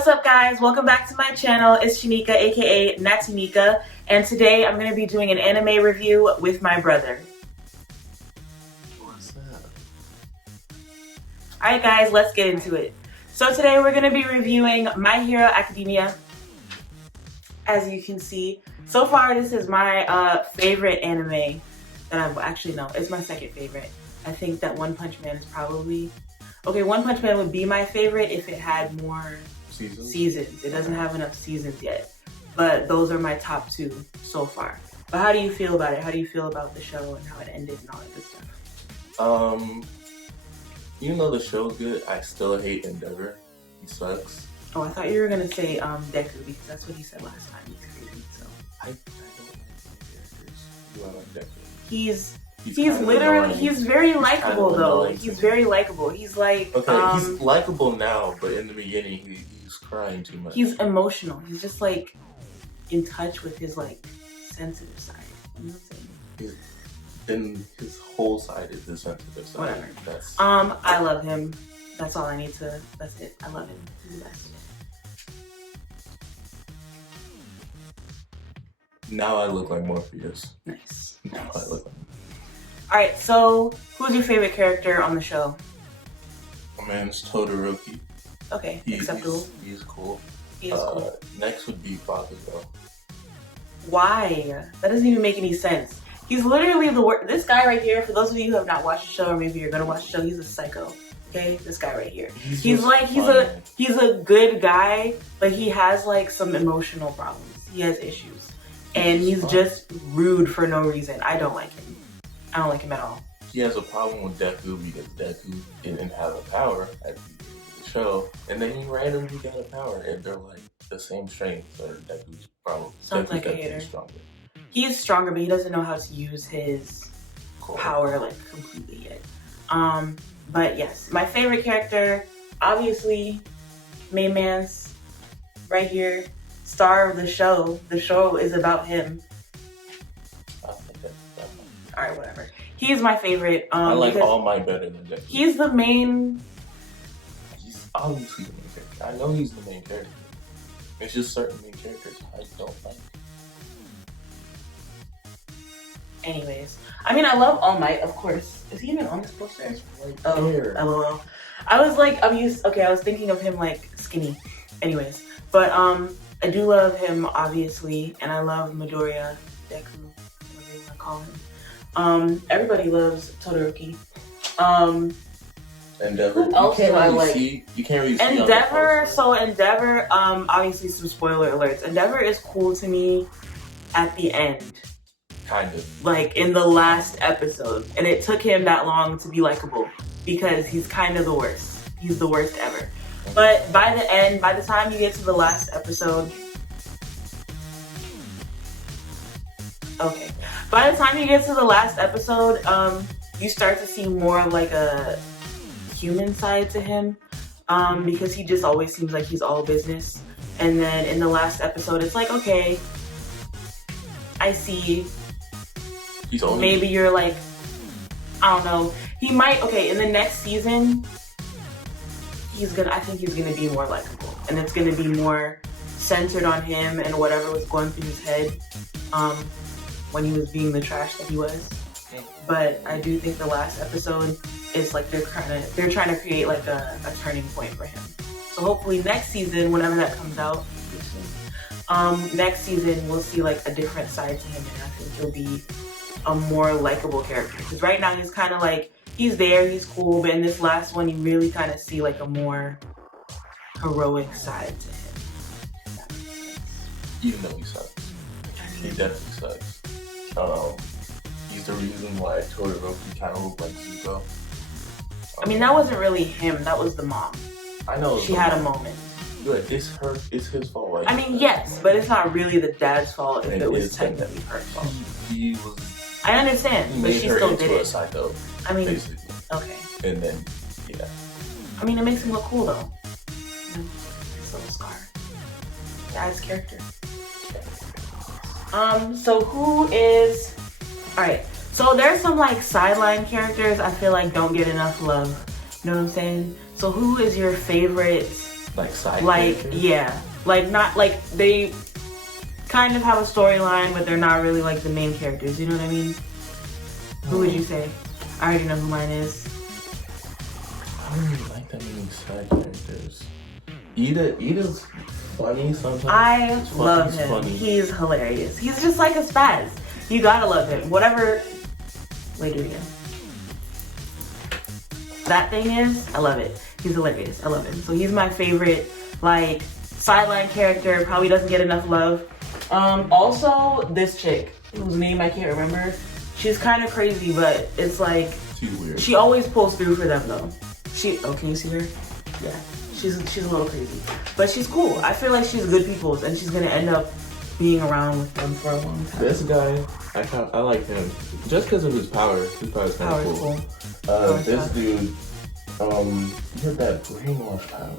What's up guys? Welcome back to my channel. It's Shanika aka Natinika, and today I'm going to be doing an anime review with my brother. What's up? Alright guys, let's get into it. So today we're going to be reviewing My Hero Academia. As you can see, so far this is my favorite anime that I've actually no, it's my second favorite. I think that One Punch Man is probably okay. One Punch Man would be my favorite if it had more seasons. It doesn't have enough seasons yet, but those are my top two so far. But how do you feel about it? How do you feel about the show and how it ended and all that good stuff? Even though the show's good, I still hate Endeavor. He sucks. Oh, I thought you were gonna say Deku, because that's what he said last time. He's crazy. So I don't like characters. Do I like Deku? He's literally annoying. He's very likable though. He's very likable. He's like he's likable now, but in the beginning he's crying too much. He's emotional. He's just like in touch with his like sensitive side. You know what I'm saying? Then his whole side is the sensitive side. Whatever. That's I love him. That's all I need to. That's it. I love him. He's the best. Now I look like Morpheus. Nice. Now I look like. Alright, so who's your favorite character on the show? Oh man, it's Todoroki. Okay, acceptable. He's cool. He is cool. Next would be Bakugo. Why? That doesn't even make any sense. He's literally the worst. This guy right here, for those of you who have not watched the show, or maybe you're gonna watch the show, he's a psycho. Okay, this guy right here. He's a good guy, but he has like some emotional problems. He has issues, and he's just rude for no reason. I don't like him. I don't like him at all. He has a problem with Deku because Deku didn't have a power at the beginning of the show, and then he randomly got a power, and they're like the same strength. So Deku's probably sounds like a hater. Stronger. He's stronger, but he doesn't know how to use his power like completely yet. But yes, my favorite character, obviously, main man's right here, star of the show. The show is about him. Alright, whatever. He's my favorite. I like All Might better than Deku. He's the main. He's obviously the main character. I know he's the main character. It's just certain main characters I don't like. Anyways, I mean, I love All Might, of course. Is he even on this poster? Right there. LOL. I was like, I was thinking of him like skinny. Anyways, but I do love him obviously, and I love Midoriya, Deku, whatever you want to call him. Everybody loves Todoroki. Endeavor. Who else do I like? You can't really see Endeavor. So Endeavor. Obviously some spoiler alerts. Endeavor is cool to me at the end. Kind of. Like in the last episode, and it took him that long to be likable because he's kind of the worst. He's the worst ever. But by the end, by the time you get to the last episode, okay. By the time you get to the last episode, you start to see more of like a human side to him, because he just always seems like he's all business. And then in the last episode, it's like, okay, I see. Maybe you're like, I don't know. He might, okay, in the next season, I think he's gonna be more likable. And it's gonna be more centered on him and whatever was going through his head when he was being the trash that he was. But I do think the last episode is like they're trying to create like a turning point for him. So hopefully next season, whenever that comes out, next season we'll see like a different side to him, and I think he'll be a more likable character. Because right now he's kind of like, he's there, he's cool, but in this last one you really kind of see like a more heroic side to him. Even though he sucks. He definitely sucks. He's the reason why Todoroki kind of looked like Zuko. I mean, that wasn't really him, that was the mom. I know. She had a moment. But it's his fault. Right? I mean, yes, but it's not really the dad's fault if it was technically her fault. He was. I understand, but she still did it. A psycho, I mean, basically. Okay. And then, yeah. I mean, it makes him look cool though. His little scar. Dad's character. So who is? All right. So there's some like sideline characters I feel like don't get enough love. You know what I'm saying? So who is your favorite Like side Like, characters? yeah. Like, not, like, they kind of have a storyline, but they're not really, like, the main characters. You know what I mean? Who would you say? I already know who mine is. I don't really like that many side characters. Ida's funny sometimes. I love him. Funny. He's hilarious. He's just like a spaz. You gotta love him. Whatever. Wait, do it again. That thing is, I love it. He's hilarious. I love him. So he's my favorite, like, sideline character. Probably doesn't get enough love. Also, this chick, whose name I can't remember. She's kind of crazy, but it's like, She's weird. she always pulls through for them though. Oh, can you see her? Yeah, she's a little crazy, but she's cool. I feel like she's good people's, and she's gonna end up being around with them for a long time. This guy, I like him just because of his power. His power's kind of cool. This dude, he had that brainwash power,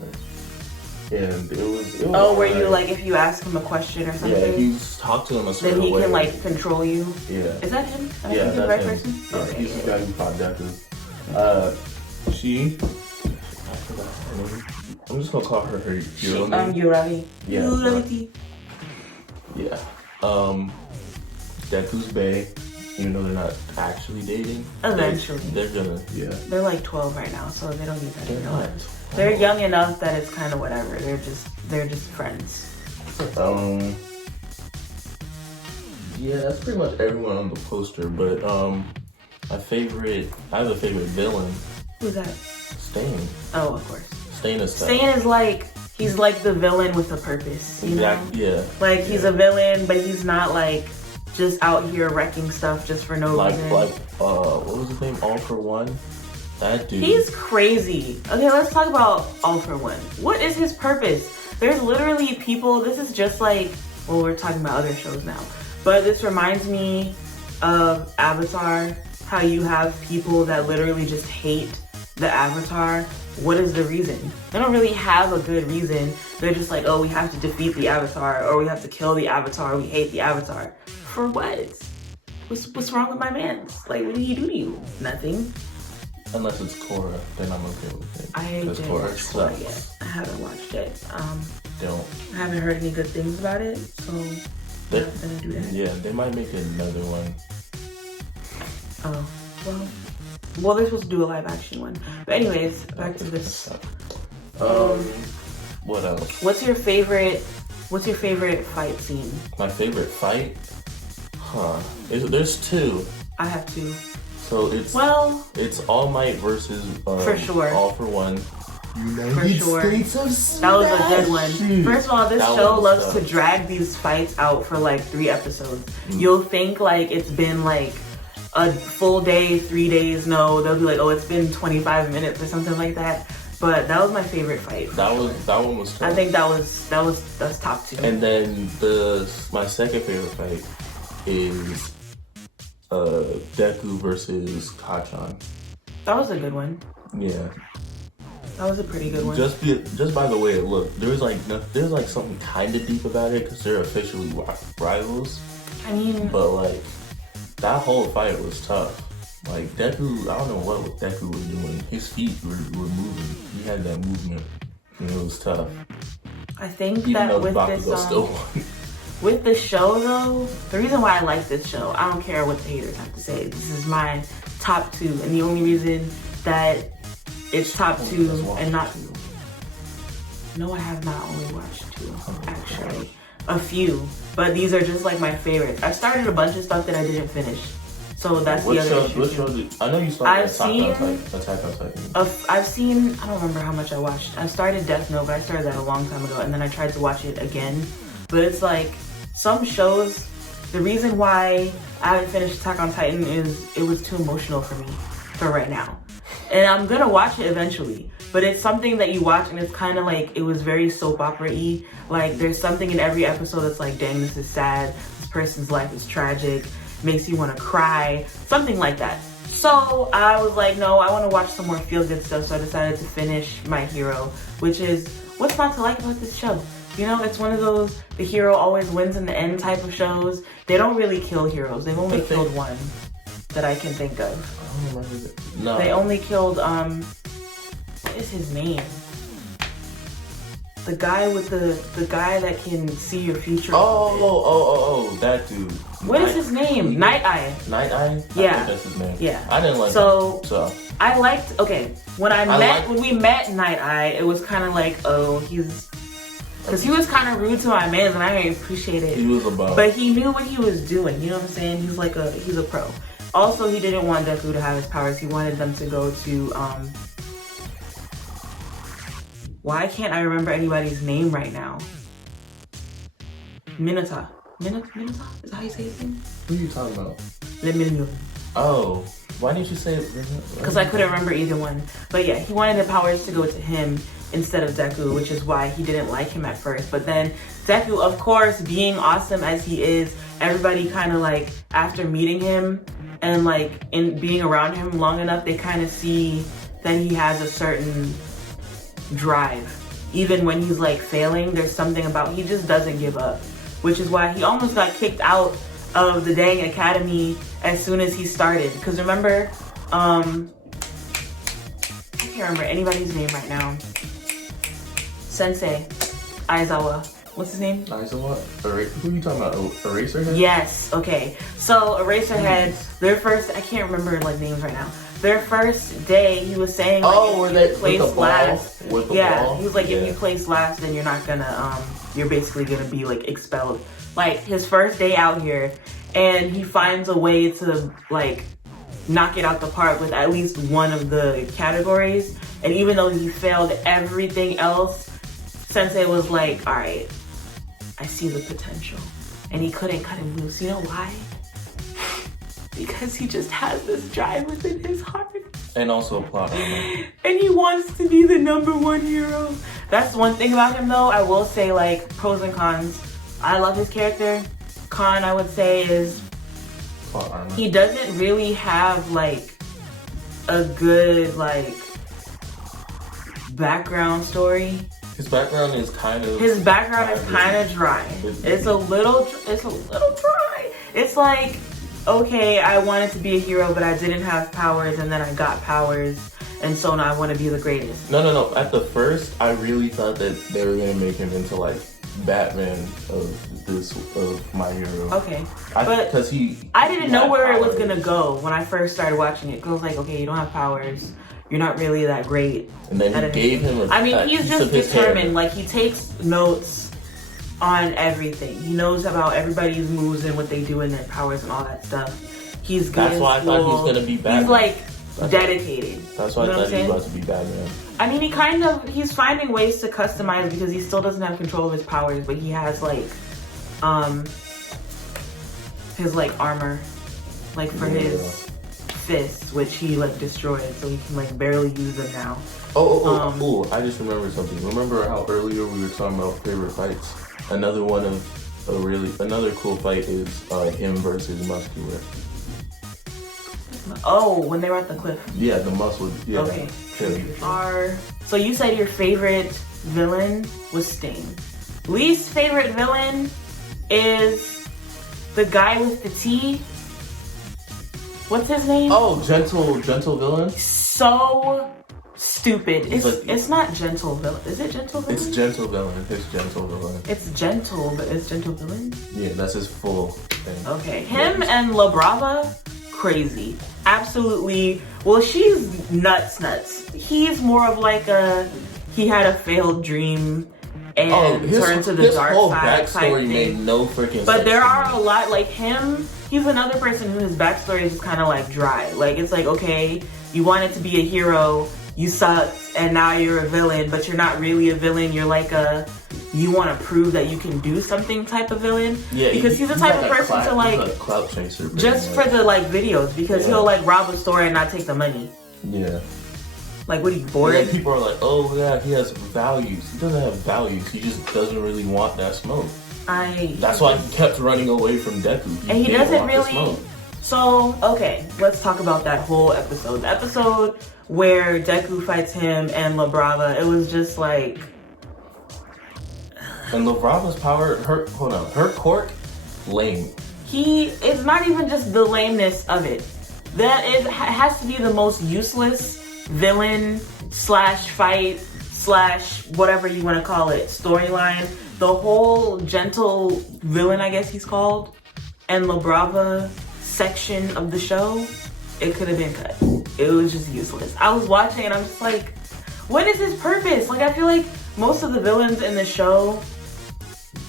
and it was oh, where you like if you ask him a question or something. Yeah, if you talk to him a certain way, then he way, can like control you. Yeah. Is that him? Yeah, that's the right him. person? Yeah, Okay. he's the guy who fought Deku. She. I forgot her name. I'm just gonna call her hero name. Yurabi. Yeah. Yurabi. Yeah. Deku's bae, even though they're not actually dating. Eventually. They're gonna, yeah. They're like 12 right now, so they don't need that. They're not. They're young enough that it's kind of whatever. They're just friends. Yeah, that's pretty much everyone on the poster, but I have a favorite villain. Who's that? Stain. Oh, of course. Stain is like, he's like the villain with a purpose, you know? Yeah. Like, he's a villain, but he's not like just out here wrecking stuff just for no reason. What was his name? All for One? That dude. He's crazy. Okay, let's talk about All for One. What is his purpose? There's literally people, this is just like, well, we're talking about other shows now, but this reminds me of Avatar, how you have people that literally just hate the Avatar. What is the reason? They don't really have a good reason. They're just like, oh, we have to defeat the Avatar, or we have to kill the Avatar, we hate the Avatar. For what? What's wrong with my mans? Like, what did he do to you? Nothing. Unless it's Korra, then I'm okay with it. I didn't watch Korra yet. I haven't watched it. Don't. I haven't heard any good things about it, so I'm not gonna do that. Yeah, they might make another one. Oh, well, they're supposed to do a live action one. But anyways, back to this. What else? What's your favorite fight scene? My favorite fight? There's two. I have two. So it's All Might versus for sure. All for One. For sure. That was a good one. First of all, this show loves to drag these fights out for like 3 episodes. You'll think like it's been like a full day, 3 days. No, they'll be like, oh, it's been 25 minutes or something like that. But that was my favorite fight. That one was tough. I think that's top 2. And then my second favorite fight is Deku versus Kachan. That was a good one. Yeah. That was a pretty good one. Just by the way it looked, there's like something kind of deep about it because they're officially rivals. I mean, but like that whole fight was tough. Like Deku, I don't know what Deku was doing. His feet were moving. He had that movement, and it was tough. I think that with this with the show though, the reason why I like this show, I don't care what the haters have to say. This is my top 2, and the only reason that it's top 2 and not. No, I have not only watched 2, actually. A few, but these are just like my favorites. I started a bunch of stuff that I didn't finish, so that's the other issue. What show I know you started Attack on Titan. I've seen, I don't remember how much I watched. I started Death Note, but I started that a long time ago, and then I tried to watch it again. But it's like, some shows, the reason why I haven't finished Attack on Titan is it was too emotional for me for right now. And I'm gonna watch it eventually, but it's something that you watch and it's kind of like, it was very soap opera-y. Like, there's something in every episode that's like, dang, this is sad, this person's life is tragic, makes you want to cry, something like that. So I was like, no, I want to watch some more feel-good stuff, so I decided to finish My Hero, which is, what's not to like about this show? You know, it's one of those, the hero always wins in the end type of shows. They don't really kill heroes. They've only killed one that I can think of. I don't remember that. No. They only killed, what is his name? The guy with the guy that can see your future. That dude. What is his name? Night Eye. Night Eye? Yeah. I think that's his name. Yeah. I didn't like him. So I liked, okay, when we met Night Eye, it was kind of like, oh, because he was kind of rude to my man, and I appreciate it. He was a bum. But he knew what he was doing, you know what I'm saying? He's a pro. Also, he didn't want Deku to have his powers. He wanted them to go to, why can't I remember anybody's name right now? Minota. Minota? Is that how you say his name? Who are you talking about? Le Million. Oh. Why didn't you say it? Because I couldn't remember either one. But yeah, he wanted the powers to go to him instead of Deku, which is why he didn't like him at first. But then Deku, of course, being awesome as he is, everybody kind of like, after meeting him and like in being around him long enough, they kind of see that he has a certain drive. Even when he's like failing, there's something about, he just doesn't give up, which is why he almost got kicked out of the dang academy as soon as he started. Because remember, I can't remember anybody's name right now. Sensei Aizawa. What's his name? Aizawa? Who are you talking about? Eraserhead? Yes. Okay. So Eraserhead, their first, I can't remember like names right now. Their first day, he was saying, like, where they place last. With the yeah, ball? He was like, if you place last, then you're not gonna, you're basically gonna be like expelled. Like his first day out here, and he finds a way to like knock it out the park with at least one of the categories. And even though he failed everything else, Sensei was like, all right, I see the potential. And he couldn't cut him loose. You know why? Because he just has this drive within his heart. And also a plot armor. And he wants to be the #1 hero. That's one thing about him though. I will say, like, pros and cons. I love his character. Con, I would say, is plot armor. He doesn't really have like a good like background story. His background is kind of dry. It's a little dry. It's like, okay, I wanted to be a hero, but I didn't have powers, and then I got powers, and so now I want to be the greatest. No. At the first, I really thought that they were gonna make him into like Batman of My Hero. Okay, I didn't know where it was gonna go when I first started watching it. Because I was like, okay, you don't have powers. You're not really that great. And then he gave him he's just determined. Like, he takes notes on everything. He knows about everybody's moves and what they do and their powers and all that stuff. He's good. That's why I thought he was gonna be Batman. He's like dedicated. That's why I thought he was about to be Batman. I mean, he's finding ways to customize because he still doesn't have control of his powers, but he has like, his like armor, like for his fists, which he like destroyed, so he can like barely use them now. I just remembered something. Remember how earlier we were talking about favorite fights? Another cool fight is him versus Muscular. Oh, when they were at the cliff. Yeah, the muscle. Yeah. Okay. So you said your favorite villain was Sting. Least favorite villain is the guy with the T. What's his name? Oh, gentle villain. So stupid. It's not gentle villain. Is it gentle villain? It's gentle villain. It's gentle, but it's gentle villain. Yeah, that's his full thing. Okay, him and La Brava, crazy. Absolutely. Well, she's nuts. He's more of like he had a failed dream and turned to the dark side. His whole backstory made no freaking sense. But there are a lot like him. He's another person whose backstory is kind of like dry. Like, it's like, okay, you wanted to be a hero, you sucked, and now you're a villain, but you're not really a villain. You're like you want to prove that you can do something type of villain. Yeah, because he's the type of person to like, he's a clout chaser, just for the like videos, because he'll like rob a store and not take the money. Yeah. Like, what are you, bored? And people are like, oh yeah, he has values. He doesn't have values. He just doesn't really want that smoke. That's why he kept running away from Deku. And he doesn't really. So, okay, let's talk about that whole episode. The episode where Deku fights him and La Brava, it was just like... And La Brava's power, her quirk, lame. It's not even just the lameness of it. That it has to be the most useless villain / fight / whatever you want to call it storyline, the whole gentle villain, I guess he's called, and La Brava section of the show, it could have been cut. It was just useless. I was watching and I'm just like, what is his purpose? Like, I feel like most of the villains in the show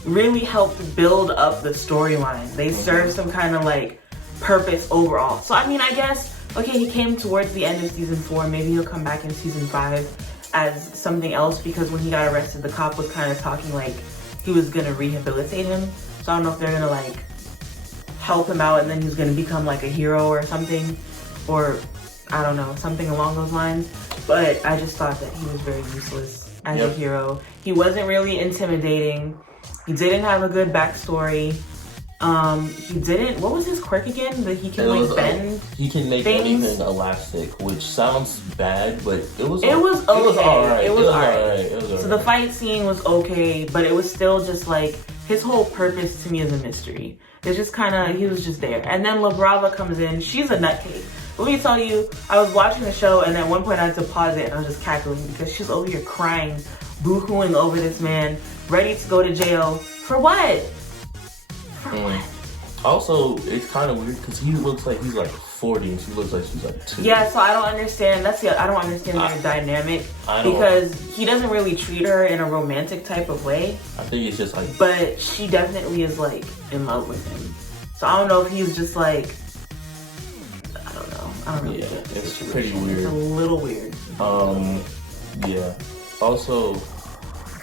really helped build up the storyline. They serve some kind of like purpose overall. So I mean, I guess, okay, he came towards the end of season 4. Maybe he'll come back in season 5 as something else, because when he got arrested, the cop was kind of talking like he was gonna rehabilitate him. So I don't know if they're gonna like help him out and then he's gonna become like a hero or something, or I don't know, something along those lines. But I just thought that he was very useless as a hero. He wasn't really intimidating. He didn't have a good backstory. He didn't. What was his quirk again? That he can like bend. He can make things. anything elastic, which sounds bad, but it was. It was okay. It was alright. It was alright. So the fight scene was okay, but it was still just like his whole purpose to me is a mystery. It's just kind of, he was just there. And then La Brava comes in. She's a nutcase. Let me tell you, I was watching the show and at one point I had to pause it and I was just cackling because she's over here crying, boo-hooing over this man, ready to go to jail. For what? For what? Also, it's kind of weird because he looks like he's like 40 and she looks like she's like 2. Yeah, so I don't understand. I don't understand their dynamic because he doesn't really treat her in a romantic type of way. I think it's just like... But she definitely is like in love with him. So I don't know if he's just like... I don't know. I don't really get this. It's pretty weird. It's a little weird. Yeah. Also,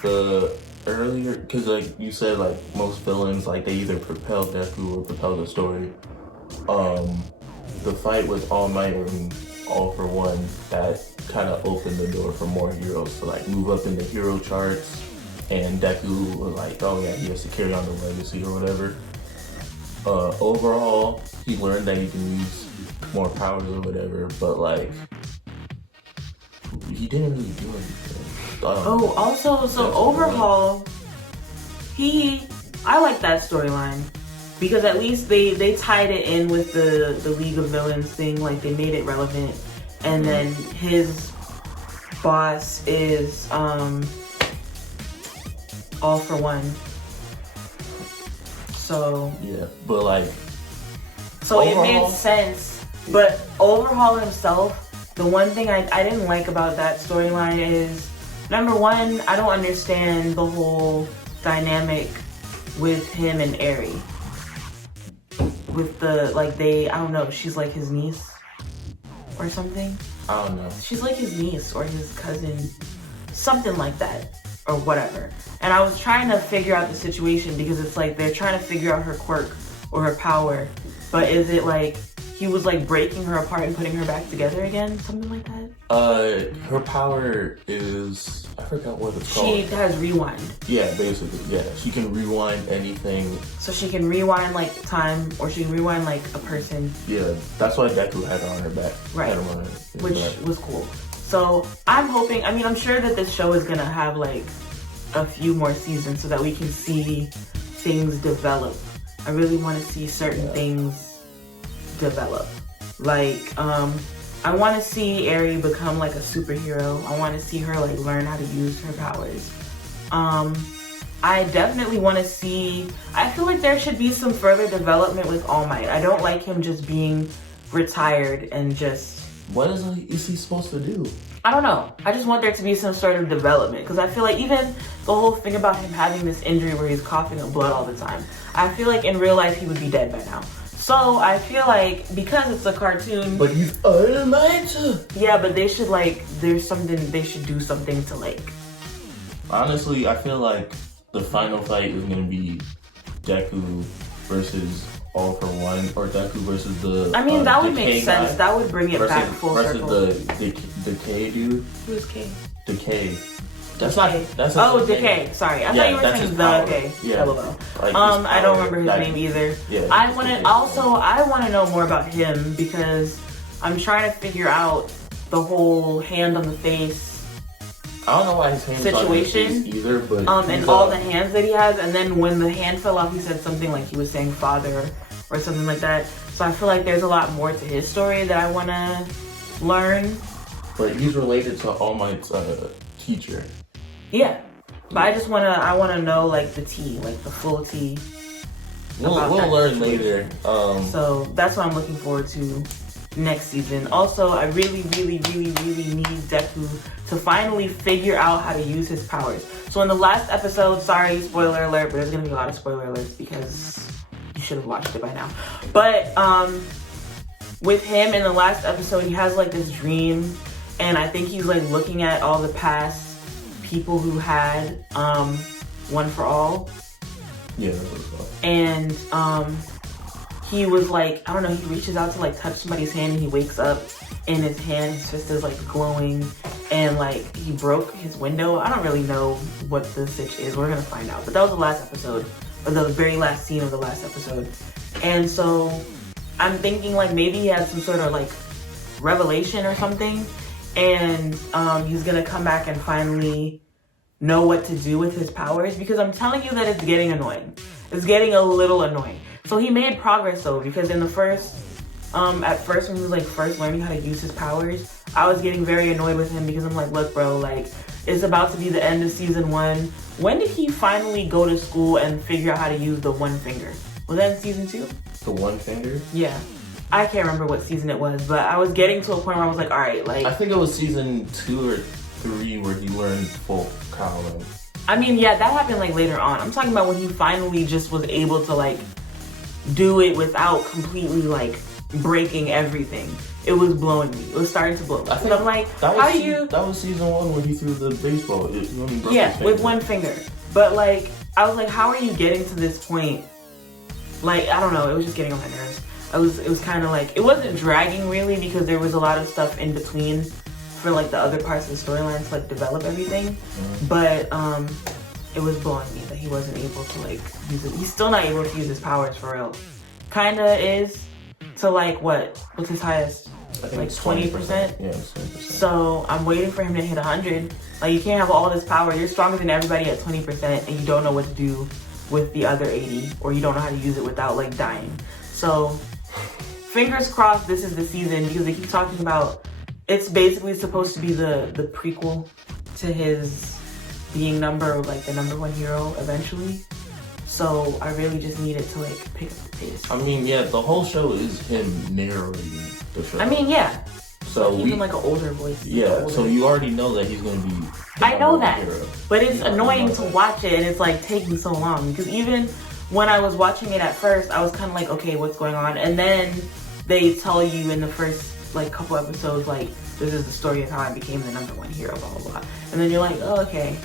the earlier, because like you said, like most villains, like they either propel Deku or propel the story. The fight with All Might and All for One, that kind of opened the door for more heroes to like move up in the hero charts, and Deku was like, oh yeah, he has to carry on the legacy or whatever. Overall, he learned that he can use more powers or whatever, but like he didn't really do anything. Also, so Overhaul, I like that storyline because at least they tied it in with the League of Villains thing, like they made it relevant. And then his boss is All for One. So yeah, but like, so Overhaul, it made sense. But Overhaul himself, the one thing I didn't like about that storyline is, number one, I don't understand the whole dynamic with him and Eri. With the, like, I don't know, she's like his niece or something. I don't know. She's like his niece or his cousin, something like that, or whatever. And I was trying to figure out the situation because it's like they're trying to figure out her quirk or her power. But is it like he was like breaking her apart and putting her back together again? Something like that? Her power is, I forgot what it's called. She has rewind. Yeah, basically, yeah. She can rewind anything. So she can rewind like time, or she can rewind like a person. Yeah, that's why Deku had her on her back. Right. Which was cool. So I'm hoping, I mean, I'm sure that this show is gonna have like a few more seasons so that we can see things develop. I really want to see certain things develop. Like, I want to see Eri become like a superhero. I want to see her like learn how to use her powers. I definitely want to see, I feel like there should be some further development with All Might. I don't like him just being retired and just... What is he supposed to do? I don't know. I just want there to be some sort of development because I feel like even the whole thing about him having this injury where he's coughing up blood all the time, I feel like in real life he would be dead by now. So I feel like because it's a cartoon, but he's All Might. Yeah, but they should like, they should do something to like. Honestly, I feel like the final fight is gonna be Deku versus All for One, or Deku versus the. I mean, that would Decay make sense. guy. That would bring it back full circle. Versus the Decay dude. Who's K? Decay. That's Decay. not. That's Decay. Sorry, I thought you were saying the okay. Yeah. Like I don't remember his name either. Yeah. I want to know more about him because I'm trying to figure out the whole hand on the face. I don't know why his hand situation either, but and all the hands that he has, and then when the hand fell off, he said something like he was saying father or something like that. So I feel like there's a lot more to his story that I want to learn. But he's related to All Might's teacher. Yeah. But I wanna know like the tea, like the full tea. We'll learn later. So that's what I'm looking forward to next season. Also, I really need Deku to finally figure out how to use his powers. So in the last episode, sorry, spoiler alert, but there's gonna be a lot of spoiler alerts because you should have watched it by now. But with him in the last episode, he has like this dream, and I think he's like looking at all the past people who had One for All. Yeah, that was fun. And he was like, I don't know, he reaches out to like touch somebody's hand, and he wakes up and his fist is like glowing, and like he broke his window. I don't really know what the stitch is. We're gonna find out. But that was the last episode, or the very last scene of the last episode. And so I'm thinking like maybe he has some sort of like revelation or something, and he's gonna come back and finally know what to do with his powers, because I'm telling you that it's getting annoying. It's getting a little annoying. So he made progress though, because in the first, at first when he was like first learning how to use his powers, I was getting very annoyed with him because I'm like, look bro, like it's about to be the end of season 1. When did he finally go to school and figure out how to use the one finger? Was that in season 2? The one finger? Yeah. I can't remember what season it was, but I was getting to a point where I was like, all right, like. I think it was season 2 or 3 where he learned full Kowloon. I mean, yeah, that happened like later on. I'm talking about when he finally just was able to like do it without completely like breaking everything. It was blowing me. It was starting to blow me. So I'm like, how do you? That was season 1 when he threw the baseball. Yeah, with one finger. But like, I was like, how are you getting to this point? Like, I don't know. It was just getting on my nerves. It was kind of like, it wasn't dragging really, because there was a lot of stuff in between for like the other parts of the storyline to like develop everything. But it was blowing me that he wasn't able to like use it. He's still not able to use his powers for real. Kinda is to like what's his highest? I think Like it's 20%? Yeah, it's 20%. So I'm waiting for him to hit 100. Like, you can't have all this power. You're stronger than everybody at 20% and you don't know what to do with the other 80, or you don't know how to use it without like dying. So fingers crossed this is the season, because they keep talking about it's basically supposed to be the prequel to his being the number 1 hero eventually. So I really just need it to like pick up the pace. I mean, yeah, the whole show is him narrating the show. I mean, yeah. So even like an older voice. Yeah, so you already know that he's gonna be. I know that, hero. but it's annoying to watch it, and it's like taking so long, because even when I was watching it at first, I was kind of like, okay, what's going on? And then they tell you in the first like couple episodes, like, this is the story of how I became the number 1 hero, blah blah blah. And then you're like, oh, okay,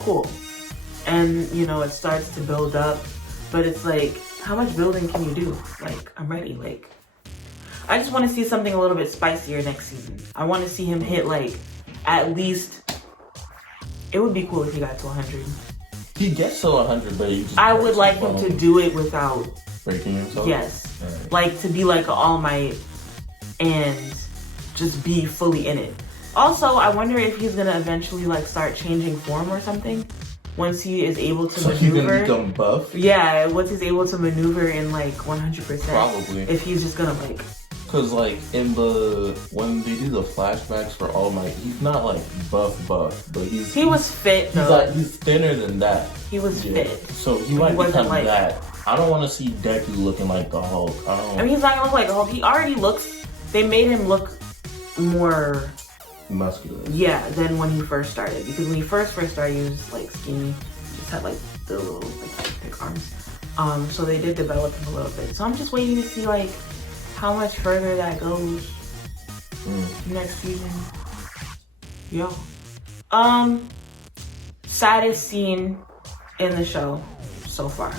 cool. And you know, it starts to build up, but it's like, how much building can you do? Like, I'm ready. Like, I just want to see something a little bit spicier next season. I want to see him hit like at least. It would be cool if he got to 100. He gets to 100, but he just. I would like him to do it without breaking himself. Yes, right. Like to be like an All Might and just be fully in it. Also, I wonder if he's gonna eventually like start changing form or something once he is able to maneuver. So he's gonna become buff? Yeah, once he's able to maneuver in like 100%. Probably. If he's just gonna like. Cause like when they do the flashbacks for All Might, he's not like buff, but he was fit though. He's thinner than that. He was fit. So he might become like that. I don't want to see Deku looking like the Hulk. I mean, he's not gonna look like the Hulk. He already looks. They made him look more muscular. Yeah, than when he first started. Because when he first started, he was like skinny. He just had like the little like thick arms. So they did develop him a little bit. So I'm just waiting to see like how much further that goes next season. Yo. Saddest scene in the show so far.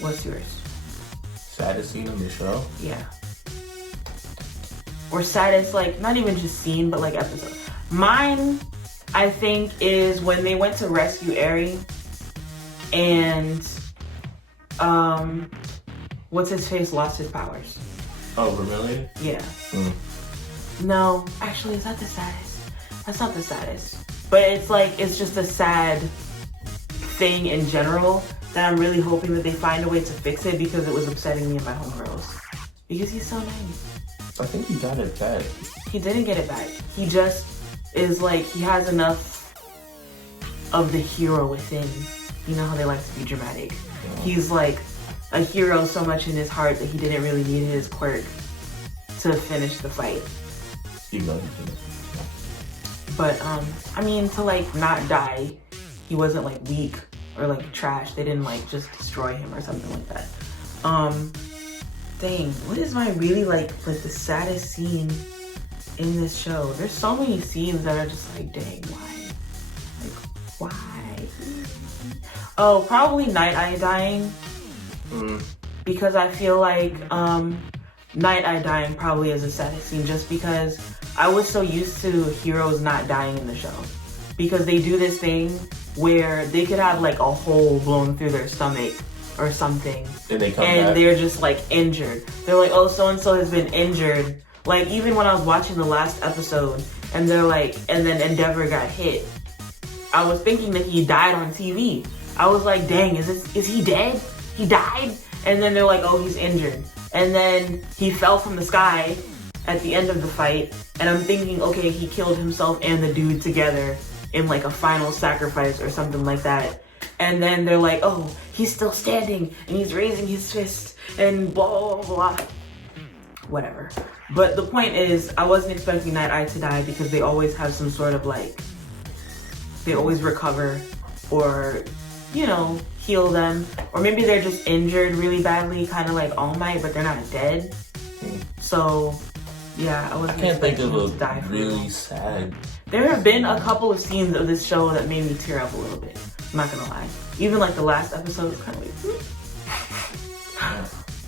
What's yours? Saddest scene in the show? Yeah. Or saddest, like, not even just scene, but like episode. Mine, I think, is when they went to rescue Eri and what's his face lost his powers. Oh, Vermilion? Yeah. No, actually, is that the saddest? That's not the saddest. But it's like, it's just a sad thing in general that I'm really hoping that they find a way to fix it, because it was upsetting me and my homegirls. Because he's so nice. I think he got it back. He didn't get it back. He just is like he has enough of the hero within. You know how they like to be dramatic. He's like a hero so much in his heart that he didn't really need his quirk to finish the fight. But I mean, to like not die, he wasn't like weak or like trash. They didn't like just destroy him or something like that. Dang, what is my really like the saddest scene in this show? There's so many scenes that are just like, dang, why? Like, why? Oh, probably Night Eye dying. Because I feel like Night Eye dying probably is the saddest scene, just because I was so used to heroes not dying in the show. Because they do this thing where they could have like a hole blown through their stomach or something, and they come and back. They're just like injured. They're like, oh, so and so has been injured. Like even when I was watching the last episode, and they're like, and then Endeavor got hit, I was thinking that he died on TV. I was like, dang, is he dead? He died? And then they're like, oh, he's injured. And then he fell from the sky at the end of the fight, and I'm thinking, okay, he killed himself and the dude together in like a final sacrifice or something like that. And then they're like, oh, he's still standing and he's raising his fist and blah, blah, blah. Whatever. But the point is, I wasn't expecting Night Eye to die because they always have some sort of like, they always recover or, you know, heal them. Or maybe they're just injured really badly, kind of like All Might, but they're not dead. So, yeah, I wasn't expecting him to die for really sad. There have been a couple of scenes of this show that made me tear up a little bit. I'm not gonna lie. Even like the last episode was kind of like,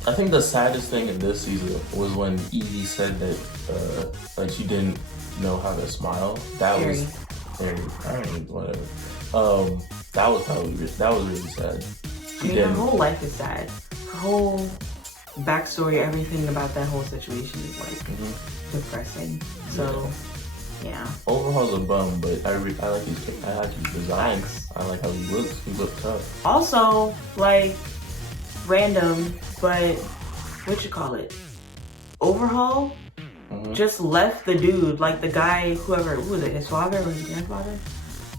I think the saddest thing in this season was when Evie said that like she didn't know how to smile. That was whatever. That was really sad. Her whole life is sad. Her whole backstory, everything about that whole situation is like depressing. So yeah. Overhaul's a bum, but I like his design. I like how he looks. He looks tough. Also, like, random, but what you call it? Overhaul just left the dude, like the guy, who was it, his father or his grandfather?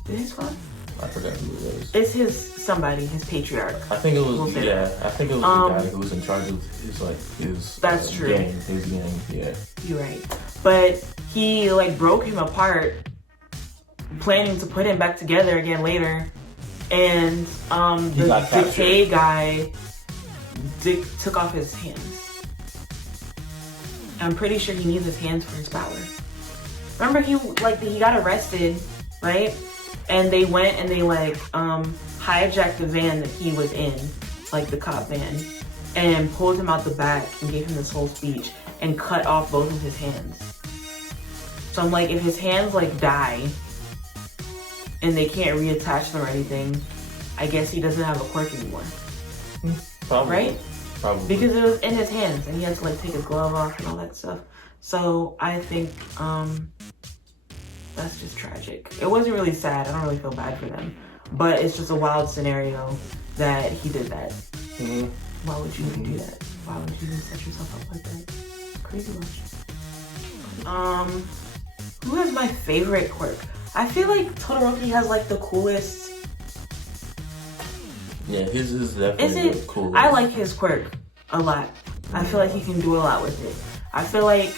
Is it his father? I forgot who it was. It's his patriarch. I think it was, I think it was the guy who was in charge of his that's true. gang, his gang, yeah. You're right. But he, like, broke him apart, planning to put him back together again later. And the decay guy took off his hands. I'm pretty sure he needs his hands for his power. Remember, he got arrested, right? And they went and they like hijacked the van that he was in, like the cop van, and pulled him out the back and gave him this whole speech and cut off both of his hands. So I'm like, if his hands like die and they can't reattach them or anything, I guess he doesn't have a quirk anymore. Probably. Right? Probably. Because it was in his hands and he had to like take his glove off and all that stuff. So I think that's just tragic. It wasn't really sad. I don't really feel bad for them. But it's just a wild scenario that he did that. Why would you even do that? Why would you even set yourself up like that? Crazy much. Who has my favorite quirk? I feel like Todoroki has like the coolest. Yeah, his is definitely the coolest. I like his quirk a lot. I feel like he can do a lot with it. I feel like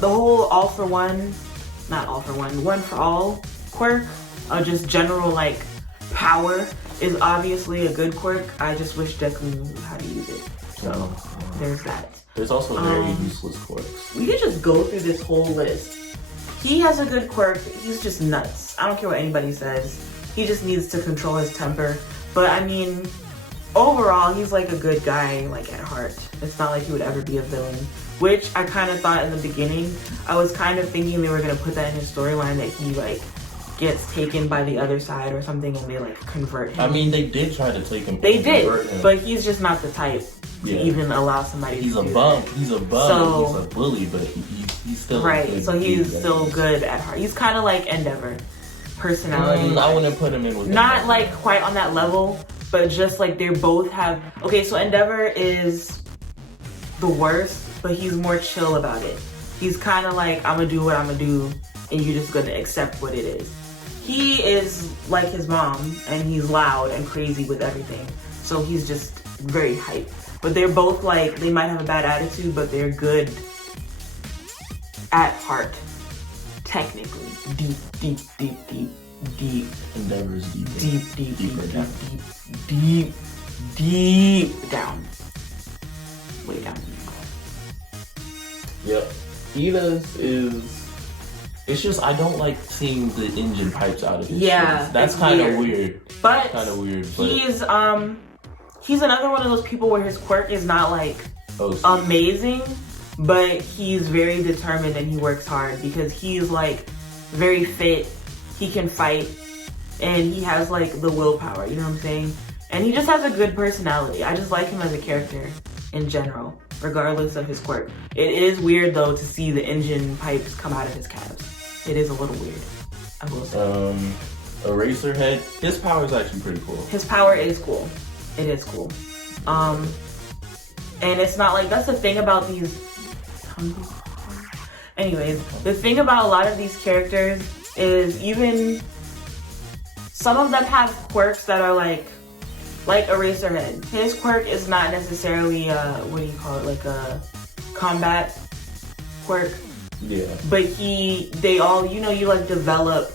the whole all for one for all quirk, just general like power is obviously a good quirk. I just wish Deku knew how to use it. So there's that. There's also very useless quirks. We could just go through this whole list. He has a good quirk. He's just nuts. I don't care what anybody says. He just needs to control his temper. But I mean, overall, he's like a good guy, like at heart. It's not like he would ever be a villain. Which I kind of thought in the beginning. I was kind of thinking they were going to put that in his storyline, that he like gets taken by the other side or something and they like convert him. I mean, they did try to take him. They did, but he's just not the type to even allow somebody to do that. He's a bum. So, he's a bully, but he's still right. So he's still good at heart. He's kind of like Endeavor, personality. I wouldn't put him in with not Endeavor. Like quite on that level, but just like they both have. Okay, so Endeavor is the worst, but he's more chill about it. He's kind of like, I'm gonna do what I'm gonna do, and you're just gonna accept what it is. He is like his mom, and he's loud and crazy with everything. So he's just very hype. But they're both like, they might have a bad attitude, but they're good at heart. Technically. Deep. Endeavor's Deep down. Way down. Yep. Ida's is... It's just, I don't like seeing the engine pipes out of his chest. That's kind of weird. But kind of weird. But he's another one of those people where his quirk is not like amazing, but he's very determined and he works hard because he's like very fit. He can fight and he has like the willpower, you know what I'm saying? And he just has a good personality. I just like him as a character in general, regardless of his quirk. It is weird though to see the engine pipes come out of his calves. It is a little weird, I will say. Eraserhead, his power is actually pretty cool. His power is cool. It is cool. And it's not like, that's the thing about these... Anyways, the thing about a lot of these characters is even... Some of them have quirks that are like Eraserhead. His quirk is not necessarily, what do you call it, like a combat quirk. Yeah. But they all, you know, you like develop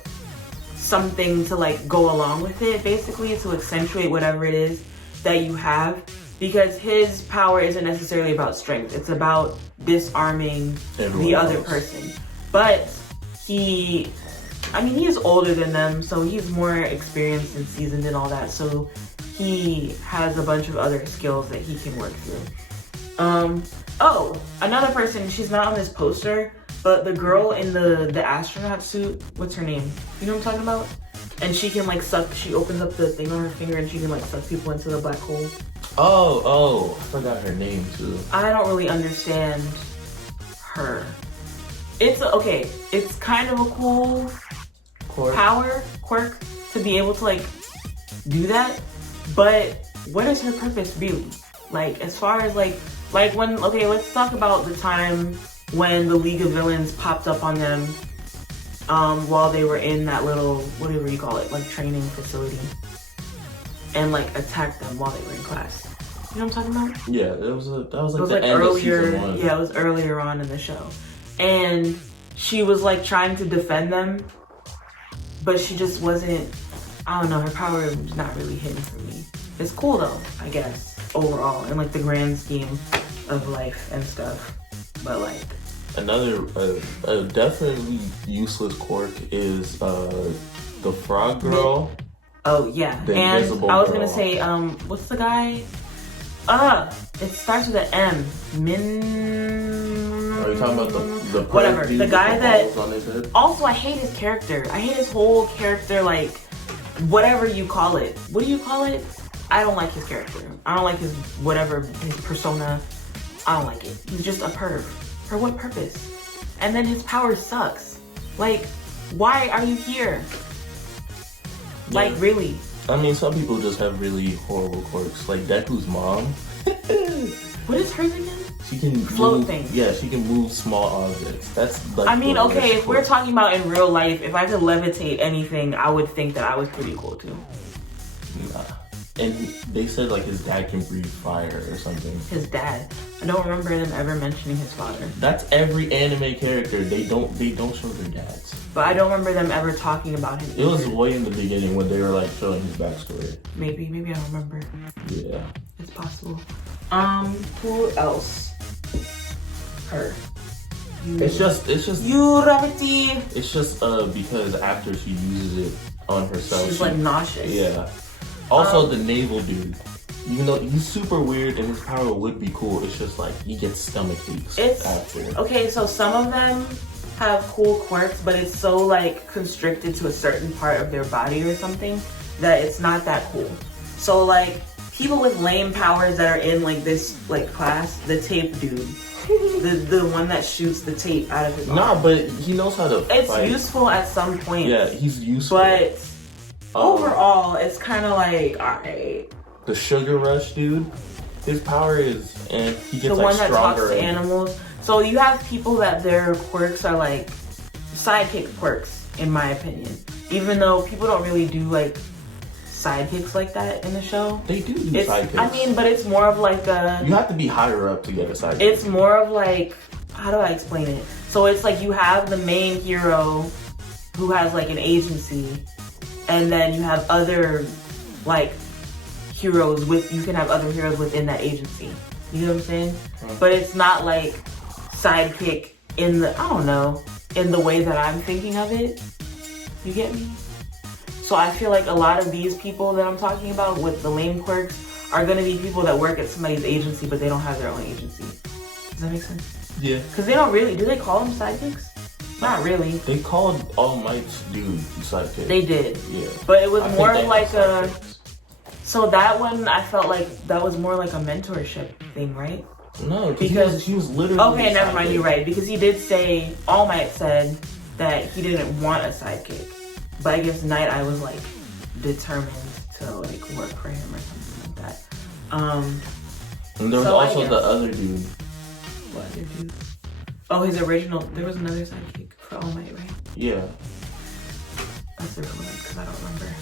something to like go along with it, basically, to accentuate whatever it is that you have. Because his power isn't necessarily about strength. It's about disarming the other person. But he is older than them, so he's more experienced and seasoned and all that. So he has a bunch of other skills that he can work through. Oh, another person, she's not on this poster, but the girl in the astronaut suit, what's her name? You know what I'm talking about? And she can like suck, she opens up the thing on her finger and she can like suck people into the black hole. Oh, I forgot her name too. I don't really understand her. It's kind of a cool quirk to be able to like do that, but what is her purpose really? Like, as far as like when, okay, let's talk about the time when the League of Villains popped up on them while they were in that little, whatever you call it, like training facility, and like attacked them while they were in class. You know what I'm talking about? Yeah, that was like the end of season 1. Yeah, it was earlier on in the show. And she was like trying to defend them, but she just wasn't, I don't know, her power was not really hitting for me. It's cool though, I guess, overall, in like the grand scheme of life and stuff. But like, another definitely useless quirk is the frog girl. Oh yeah, the and invisible I was girl. gonna say, what's the guy? It starts with an M. Are you talking about the whatever, the guy that on his head? Also, I hate his character. I hate his whole character, like whatever you call it. What do you call it? I don't like his character. I don't like his whatever, his persona. I don't like it. He's just a perv. For what purpose? And then his power sucks. Like, why are you here? Yeah. Like, really? I mean, some people just have really horrible quirks. Like Deku's mom. What is hers again? She can float move, things. Yeah, she can move small objects. That's like, I mean, the okay, worst if we're quirk. talking about in real life, if I could levitate anything, I would think that I was pretty cool too. Nah. And they said like his dad can breathe fire or something. His dad. I don't remember them ever mentioning his father. That's every anime character. They don't show their dads. But I don't remember them ever talking about him. It was way in the beginning when they were like showing his backstory. Maybe I don't remember. Yeah. It's possible. Who else? Her. It's just You Gravity. it's just because after she uses it on herself, She's like nauseous. Yeah. Also the naval dude. Even though he's super weird and his power would be cool, it's just like he gets stomach aches after. Okay, so some of them have cool quirks, but it's so like constricted to a certain part of their body or something that it's not that cool. So like people with lame powers that are in like this like class, the tape dude, the one that shoots the tape out of his arm. Nah, but he knows how to It's fight. useful at some point. Yeah, he's useful. But overall, it's kind of like, alright. The Sugar Rush dude, his power is, and he gets The like one that talks stronger. to animals. So you have people that their quirks are like sidekick quirks, in my opinion. Even though people don't really do like sidekicks like that in the show. They do sidekicks. I mean, but it's more of like a... You have to be higher up to get a sidekick. It's more of like, how do I explain it? So it's like you have the main hero who has like an agency, and then you have other like heroes you can have other heroes within that agency. You know what I'm saying? But it's not like sidekick in the, I don't know, in the way that I'm thinking of it. You get me? So I feel like a lot of these people that I'm talking about with the lame quirks are gonna be people that work at somebody's agency, but they don't have their own agency. Does that make sense? Yeah. Because they don't really, do they call them sidekicks? Not really. They called All Might's dude sidekick. They did. Yeah. But it was more of like sidekicks. So that one, I felt like that was more like a mentorship thing, right? No, because he was literally... Okay, never mind, you're right. Because he did say, All Might said that he didn't want a sidekick. But I guess Night Eye was like determined to like work for him or something like that. And there was also the other dude. What other dude? Oh, his original, there was another sidekick for All Might, right? Yeah. That's irrelevant because I don't remember.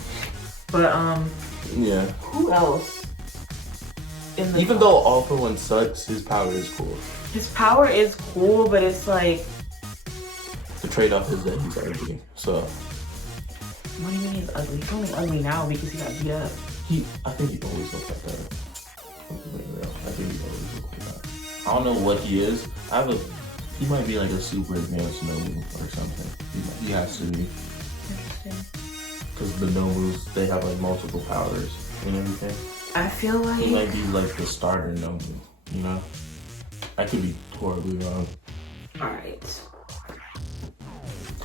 But yeah. Who else? Even though All For One sucks, his power is cool. His power is cool, but it's like... The trade-off is that he's ugly, so... What do you mean he's ugly? He's only ugly now because he got beat up. I think he always looked like that. I think he always looked like that. I don't know what he is. He might be like a super advanced Nomu or something. He has to be. Interesting. Because the Nomus, they have like multiple powers and everything. I feel like... He might be like the starter Nomu, you know? I could be horribly wrong. Alright.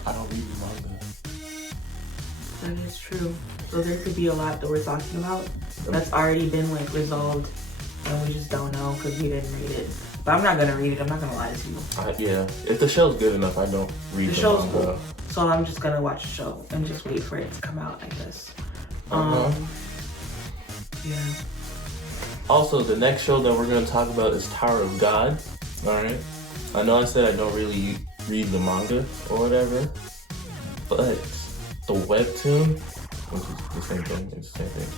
I don't read the manga. That is true. So there could be a lot that we're talking about that's already been like resolved and we just don't know because we didn't read it. But I'm not gonna read it, I'm not gonna lie to you. Yeah, if the show's good enough, I don't read the show's manga. cool. So I'm just gonna watch the show and just wait for it to come out, I guess. Yeah. Also, the next show that we're gonna talk about is Tower of God. Alright? I know I said I don't really read the manga or whatever, but the webtoon, which is the same thing, it's the same thing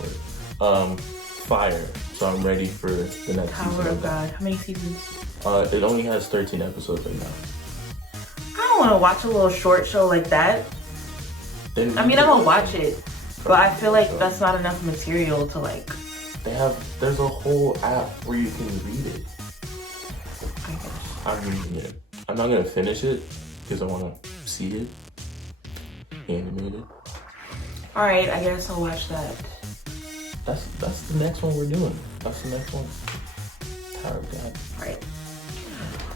for fire. So I'm ready for the next Tower season. of God. How many seasons? It only has 13 episodes right now. I don't want to watch a little short show like that. I'm gonna watch it, but I feel like that's not enough material to like... There's a whole app where you can read it. I guess. I'm reading it. I'm not gonna finish it because I want to see it animated. Alright, I guess I'll watch that. That's the next one we're doing. That's the next one. Tower of God. Alright.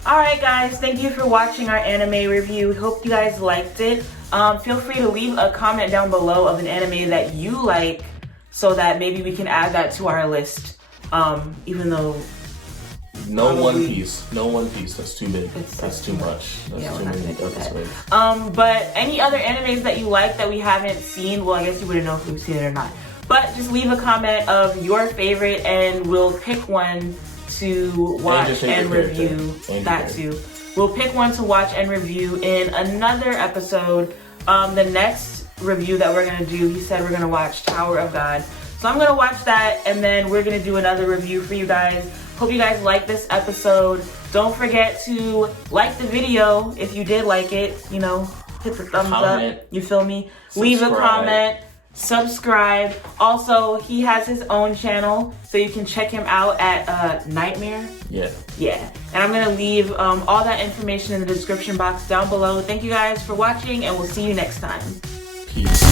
Alright guys, thank you for watching our anime review. We hope you guys liked it. Feel free to leave a comment down below of an anime that you like so that maybe we can add that to our list. Even though... No One Piece. No One Piece. That's too big. That's too much. That's yeah, too many episodes. But any other animes that you like that we haven't seen, well, I guess you wouldn't know if we've seen it or not. But just leave a comment of your favorite and we'll pick one to watch and review. That too. We'll pick one to watch and review in another episode. The next review that we're gonna do, he said we're gonna watch Tower of God. So I'm gonna watch that and then we're gonna do another review for you guys. Hope you guys like this episode. Don't forget to like the video if you did like it. You know, hit the thumbs up. You feel me? Subscribe. Leave a comment. Subscribe. Also, he has his own channel, so you can check him out at Nightmare. Yeah. And I'm gonna leave all that information in the description box down below. Thank you guys for watching, and we'll see you next time. Peace.